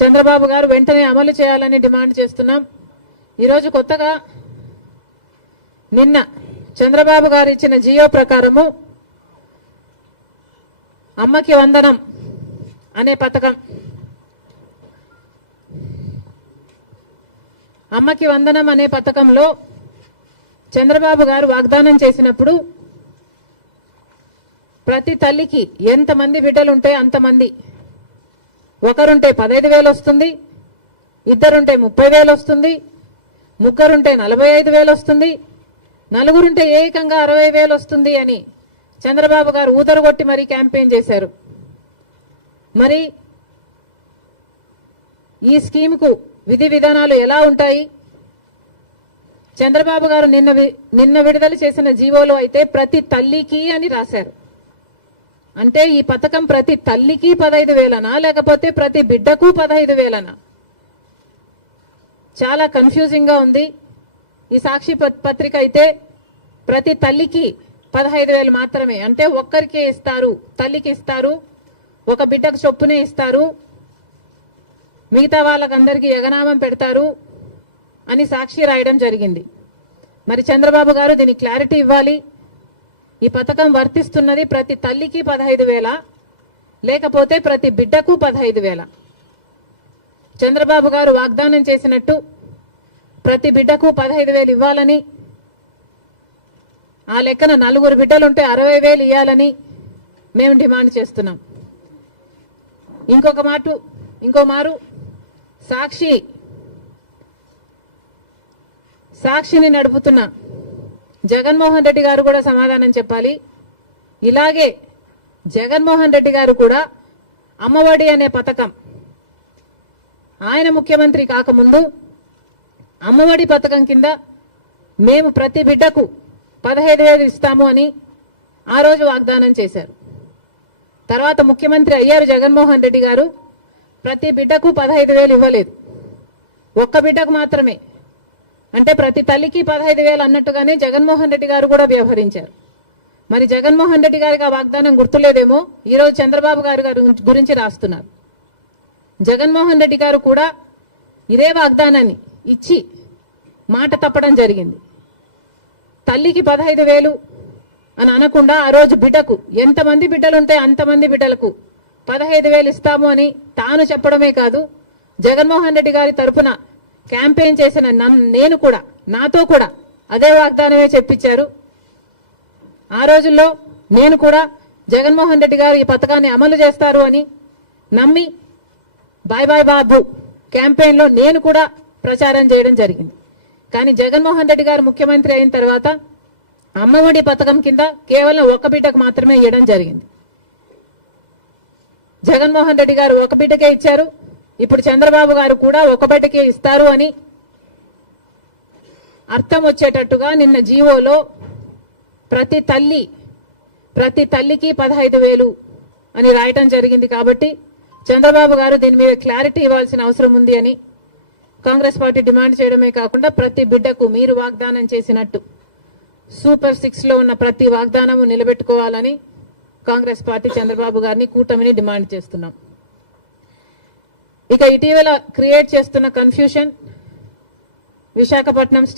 చంద్రబాబు గారు వెంటనే అమలు చేయాలని డిమాండ్ చేస్తున్నాం. ఈరోజు కొత్తగా నిన్న చంద్రబాబు గారు ఇచ్చిన జియో ప్రకారము అమ్మకి వందనం అనే పథకం, అమ్మకి వందనం అనే పథకంలో చంద్రబాబు గారు వాగ్దానం చేసినప్పుడు ప్రతి తల్లికి ఎంతమంది బిడ్డలుంటే అంతమంది, ఒకరుంటే 15,000 వస్తుంది, ఇద్దరుంటే 30,000 వస్తుంది, ముగ్గురుంటే 45,000 వస్తుంది, నలుగురుంటే ఏకంగా 60,000 వస్తుంది అని చంద్రబాబు గారు ఊదరగొట్టి మరీ క్యాంపెయిన్ చేశారు. మరి ఈ స్కీమ్కు విధి విధానాలు ఎలా ఉంటాయి? చంద్రబాబు గారు నిన్న విడుదల చేసిన జీవోలో అయితే ప్రతి తల్లికి అని రాశారు. అంటే ఈ పథకం ప్రతి తల్లికి 15,000నా లేకపోతే ప్రతి బిడ్డకు 15,000నా? చాలా కన్ఫ్యూజింగ్ గా ఉంది. ఈ సాక్షి పత్రిక అయితే ప్రతి తల్లికి 15,000 మాత్రమే, అంటే ఒక్కరికే ఇస్తారు, తల్లికి ఇస్తారు, ఒక బిడ్డకు చొప్పునే ఇస్తారు, మిగతా వాళ్ళకందరికీ ఎగనామం పెడతారు అని సాక్షి రాయడం జరిగింది. మరి చంద్రబాబు గారు దీనికి క్లారిటీ ఇవ్వాలి. ఈ పథకం వర్తిస్తున్నది ప్రతి తల్లికి 15,000 లేకపోతే ప్రతి బిడ్డకు 15,000? చంద్రబాబు గారు వాగ్దానం చేసినట్టు ప్రతి బిడ్డకు 15,000 ఇవ్వాలని, ఆ లెక్కన నలుగురు బిడ్డలుంటే 60,000 ఇవ్వాలని మేము డిమాండ్ చేస్తున్నాం. ఇంకో మారు సాక్షిని నడుపుతున్న జగన్మోహన్ రెడ్డి గారు కూడా సమాధానం చెప్పాలి. ఇలాగే జగన్మోహన్ రెడ్డి గారు కూడా అమ్మఒడి అనే పథకం, ఆయన ముఖ్యమంత్రి కాకముందు అమ్మఒడి పథకం కింద మేము ప్రతి బిడ్డకు 15,000 ఇస్తాము అని ఆ రోజు వాగ్దానం చేశారు. తర్వాత ముఖ్యమంత్రి అయ్యారు జగన్మోహన్ రెడ్డి గారు, ప్రతి బిడ్డకు 15,000 ఇవ్వలేదు, ఒక్క బిడ్డకు మాత్రమే. అంటే ప్రతి తల్లికి 15,000 అన్నట్టుగానే జగన్మోహన్ రెడ్డి గారు కూడా వ్యవహరించారు. మరి జగన్మోహన్ రెడ్డి గారికి ఆ వాగ్దానం గుర్తులేదేమో ఈరోజు చంద్రబాబు గారు గురించి రాస్తున్నారు. జగన్మోహన్ రెడ్డి గారు కూడా ఇదే వాగ్దానాన్ని ఇచ్చి మాట తప్పడం జరిగింది. తల్లికి 15,000 అని అనకుండా ఆ రోజు బిడ్డకు ఎంతమంది బిడ్డలుంటే అంతమంది బిడ్డలకు 15,000 ఇస్తాము అని తాను చెప్పడమే కాదు, జగన్మోహన్ రెడ్డి గారి తరఫున క్యాంపెయిన్ చేసిన నాతో కూడా అదే వాగ్దానమే చెప్పించారు. ఆ రోజుల్లో నేను కూడా జగన్మోహన్ రెడ్డి గారు ఈ పథకాన్ని అమలు చేస్తారు అని నమ్మి బాయ్ బాయ్ బాబు క్యాంపెయిన్లో నేను కూడా ప్రచారం చేయడం జరిగింది. కానీ జగన్మోహన్ రెడ్డి గారు ముఖ్యమంత్రి అయిన తర్వాత అమ్మఒడి పథకం కింద కేవలం ఒక బిడ్డకు మాత్రమే ఇవ్వడం జరిగింది. జగన్మోహన్ రెడ్డి గారు ఒక బిడ్డకే ఇచ్చారు, ఇప్పుడు చంద్రబాబు గారు కూడా ఒక బిడ్డకే ఇస్తారు అని అర్థం వచ్చేటట్టుగా నిన్న జీవోలో ప్రతి తల్లికి 15,000 అని రాయటం జరిగింది. కాబట్టి చంద్రబాబు గారు దీని మీద క్లారిటీ ఇవ్వాల్సిన అవసరం ఉంది అని కాంగ్రెస్ పార్టీ డిమాండ్ చేయడమే కాకుండా ప్రతి బిడ్డకు మీరు వాగ్దానం చేసినట్టు సూపర్ 6లో ఉన్న ప్రతి వాగ్దానము నిలబెట్టుకోవాలని కాంగ్రెస్ పార్టీ చంద్రబాబు గారిని, కూటమిని డిమాండ్ చేస్తున్నాం. ఇక ఇటీవల క్రియేట్ చేస్తున్న కన్ఫ్యూషన్, విశాఖపట్నం